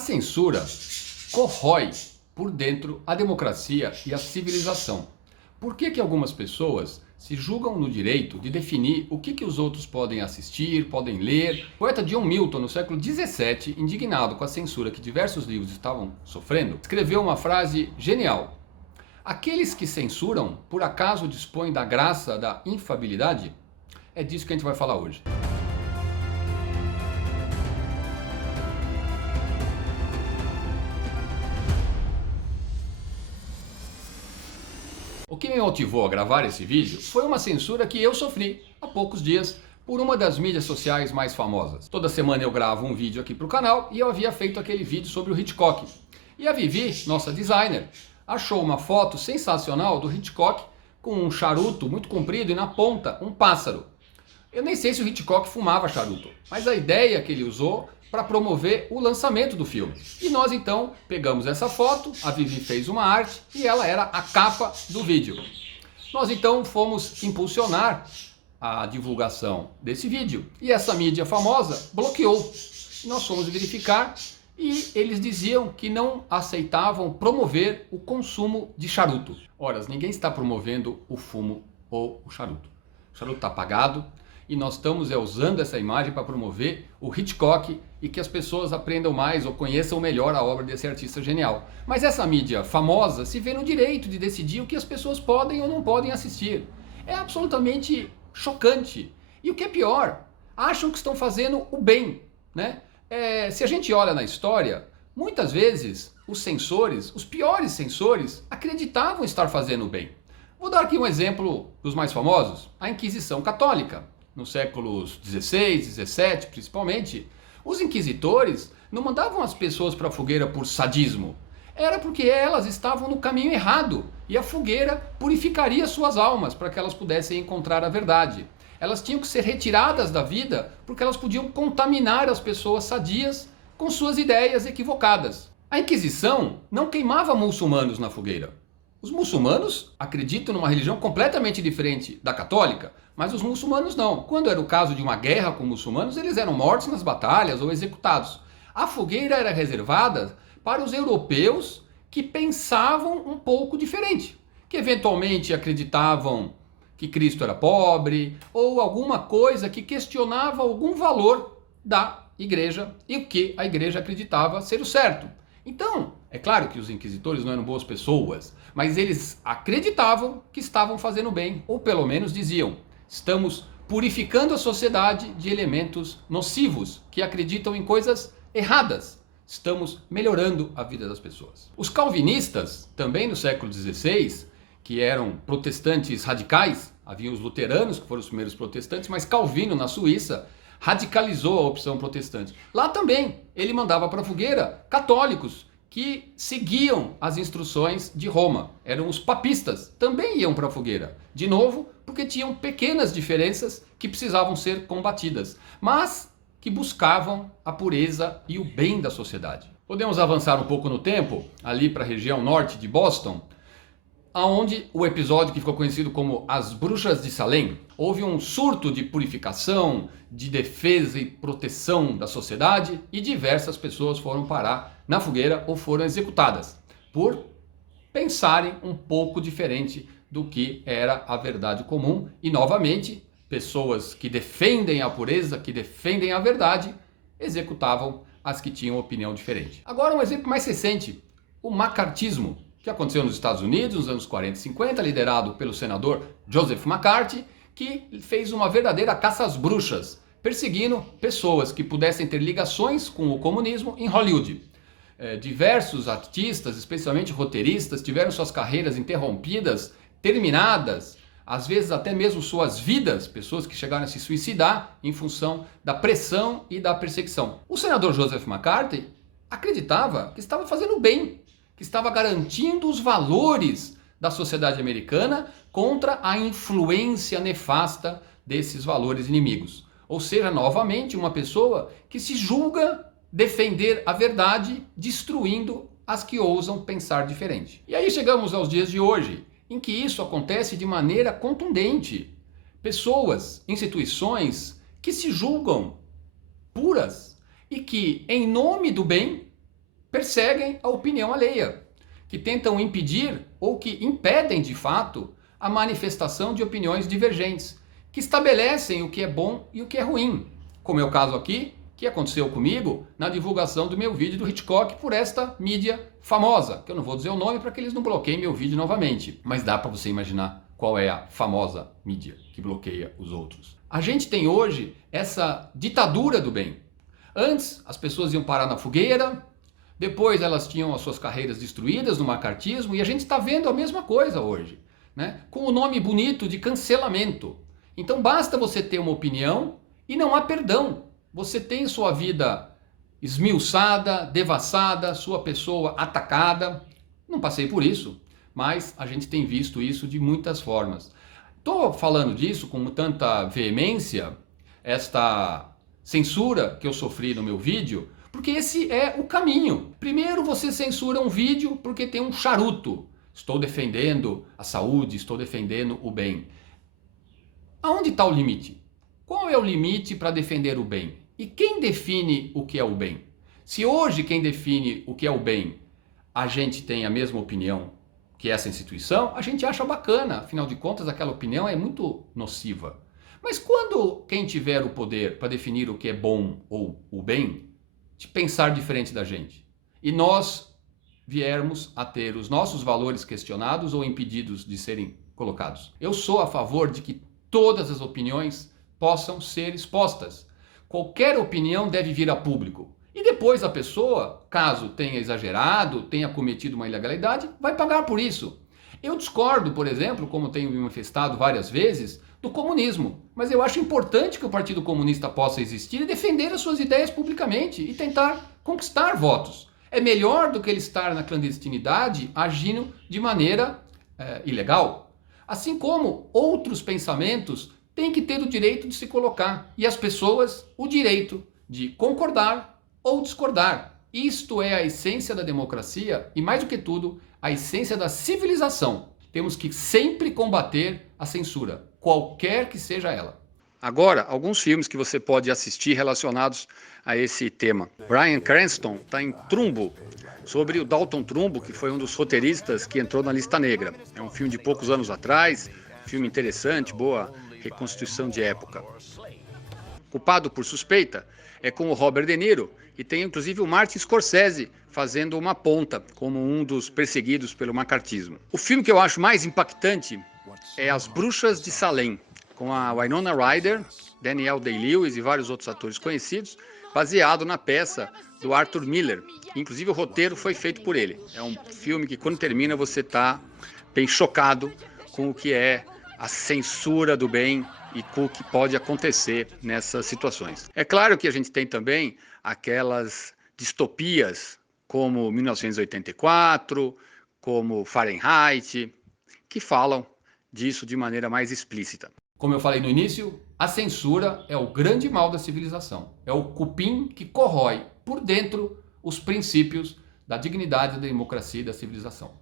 censura corrói por dentro a democracia e a civilização. Por que algumas pessoas se julgam no direito de definir o que os outros podem assistir, podem ler? O poeta John Milton, no século XVII, indignado com a censura que diversos livros estavam sofrendo, escreveu uma frase genial. Aqueles que censuram, por acaso dispõem da graça da infabilidade? É disso que a gente vai falar hoje. O que me motivou a gravar esse vídeo foi uma censura que eu sofri há poucos dias por uma das mídias sociais mais famosas. Toda semana eu gravo um vídeo aqui para o canal e eu havia feito aquele vídeo sobre o Hitchcock. E a Vivi, nossa designer, achou uma foto sensacional do Hitchcock com um charuto muito comprido e na ponta um pássaro. Eu nem sei se o Hitchcock fumava charuto, mas a ideia que ele usou para promover o lançamento do filme. E nós então pegamos essa foto, a Vivi fez uma arte e ela era a capa do vídeo. Nós então fomos impulsionar a divulgação desse vídeo e essa mídia famosa bloqueou. Nós fomos verificar e eles diziam que não aceitavam promover o consumo de charuto. Ora, ninguém está promovendo o fumo ou o charuto. O charuto está apagado. E nós estamos usando essa imagem para promover o Hitchcock e que as pessoas aprendam mais ou conheçam melhor a obra desse artista genial. Mas essa mídia famosa se vê no direito de decidir o que as pessoas podem ou não podem assistir. É absolutamente chocante. E o que é pior, acham que estão fazendo o bem, né? Se a gente olha na história, muitas vezes os censores, os piores censores, acreditavam estar fazendo o bem. Vou dar aqui um exemplo dos mais famosos, a Inquisição Católica. Nos séculos XVI, XVII principalmente, os inquisitores não mandavam as pessoas para a fogueira por sadismo. Era porque elas estavam no caminho errado e a fogueira purificaria suas almas para que elas pudessem encontrar a verdade. Elas tinham que ser retiradas da vida porque elas podiam contaminar as pessoas sadias com suas ideias equivocadas. A Inquisição não queimava muçulmanos na fogueira. Os muçulmanos acreditam numa religião completamente diferente da católica, mas os muçulmanos não. Quando era o caso de uma guerra com muçulmanos, eles eram mortos nas batalhas ou executados. A fogueira era reservada para os europeus que pensavam um pouco diferente, que eventualmente acreditavam que Cristo era pobre ou alguma coisa que questionava algum valor da igreja e o que a igreja acreditava ser o certo. Então, é claro que os inquisitores não eram boas pessoas, mas eles acreditavam que estavam fazendo bem, ou pelo menos diziam: estamos purificando a sociedade de elementos nocivos que acreditam em coisas erradas. Estamos melhorando a vida das pessoas. Os calvinistas, também no século XVI, que eram protestantes radicais, havia os luteranos, que foram os primeiros protestantes, mas Calvino, na Suíça, radicalizou a opção protestante. Lá também, ele mandava para a fogueira católicos que seguiam as instruções de Roma. Eram os papistas, também iam para a fogueira. De novo, porque tinham pequenas diferenças que precisavam ser combatidas, mas que buscavam a pureza e o bem da sociedade. Podemos avançar um pouco no tempo, ali para a região norte de Boston, aonde o episódio que ficou conhecido como As Bruxas de Salem, houve um surto de purificação, de defesa e proteção da sociedade e diversas pessoas foram parar na fogueira ou foram executadas por pensarem um pouco diferente do que era a verdade comum e, novamente, pessoas que defendem a pureza, que defendem a verdade, executavam as que tinham opinião diferente. Agora um exemplo mais recente, o macartismo, que aconteceu nos Estados Unidos nos anos 40 e 50, liderado pelo senador Joseph McCarthy, que fez uma verdadeira caça às bruxas, perseguindo pessoas que pudessem ter ligações com o comunismo em Hollywood. Diversos artistas, especialmente roteiristas, tiveram suas carreiras interrompidas, terminadas, às vezes até mesmo suas vidas, pessoas que chegaram a se suicidar em função da pressão e da perseguição. O senador Joseph McCarthy acreditava que estava fazendo bem, que estava garantindo os valores da sociedade americana contra a influência nefasta desses valores inimigos. Ou seja, novamente, uma pessoa que se julga defender a verdade, destruindo as que ousam pensar diferente. E aí chegamos aos dias de hoje, em que isso acontece de maneira contundente. Pessoas, instituições que se julgam puras e que, em nome do bem, perseguem a opinião alheia, que tentam impedir ou que impedem de fato a manifestação de opiniões divergentes, que estabelecem o que é bom e o que é ruim, como é o caso aqui, que aconteceu comigo na divulgação do meu vídeo do Hitchcock por esta mídia famosa, que eu não vou dizer o nome para que eles não bloqueiem meu vídeo novamente, mas dá para você imaginar qual é a famosa mídia que bloqueia os outros. A gente tem hoje essa ditadura do bem. Antes, as pessoas iam parar na fogueira, depois elas tinham as suas carreiras destruídas no macartismo, e a gente está vendo a mesma coisa hoje, né? Com o nome bonito de cancelamento. Então basta você ter uma opinião e não há perdão. Você tem sua vida esmiuçada, devassada, sua pessoa atacada. Não passei por isso, mas a gente tem visto isso de muitas formas. Estou falando disso com tanta veemência, esta censura que eu sofri no meu vídeo, porque esse é o caminho. Primeiro você censura um vídeo porque tem um charuto. Estou defendendo a saúde, estou defendendo o bem. Aonde está o limite? Qual é o limite para defender o bem? E quem define o que é o bem? Se hoje quem define o que é o bem, a gente tem a mesma opinião que essa instituição, a gente acha bacana. Afinal de contas, aquela opinião é muito nociva. Mas quando quem tiver o poder para definir o que é bom ou o bem, de pensar diferente da gente, e nós viermos a ter os nossos valores questionados ou impedidos de serem colocados. Eu sou a favor de que todas as opiniões possam ser expostas. Qualquer opinião deve vir a público. E depois a pessoa, caso tenha exagerado, tenha cometido uma ilegalidade, vai pagar por isso. Eu discordo, por exemplo, como tenho me manifestado várias vezes, do comunismo. Mas eu acho importante que o Partido Comunista possa existir e defender as suas ideias publicamente e tentar conquistar votos. É melhor do que ele estar na clandestinidade agindo de maneira ilegal. Assim como outros pensamentos têm que ter o direito de se colocar e as pessoas o direito de concordar ou discordar. Isto é a essência da democracia e, mais do que tudo, a essência da civilização. Temos que sempre combater a censura, qualquer que seja ela. Agora, alguns filmes que você pode assistir relacionados a esse tema. Bryan Cranston está em Trumbo, sobre o Dalton Trumbo, que foi um dos roteiristas que entrou na lista negra. É um filme de poucos anos atrás, filme interessante, boa reconstituição de época. Culpado por Suspeita é com o Robert De Niro e tem inclusive o Martin Scorsese fazendo uma ponta como um dos perseguidos pelo macartismo. O filme que eu acho mais impactante é As Bruxas de Salem, com a Winona Ryder, Daniel Day-Lewis e vários outros atores conhecidos, baseado na peça do Arthur Miller. Inclusive o roteiro foi feito por ele. É um filme que quando termina você está bem chocado com o que é a censura do bem e com o que pode acontecer nessas situações. É claro que a gente tem também aquelas distopias como 1984, como Fahrenheit, que falam disso de maneira mais explícita. Como eu falei no início, a censura é o grande mal da civilização. É o cupim que corrói por dentro os princípios da dignidade, da democracia e da civilização.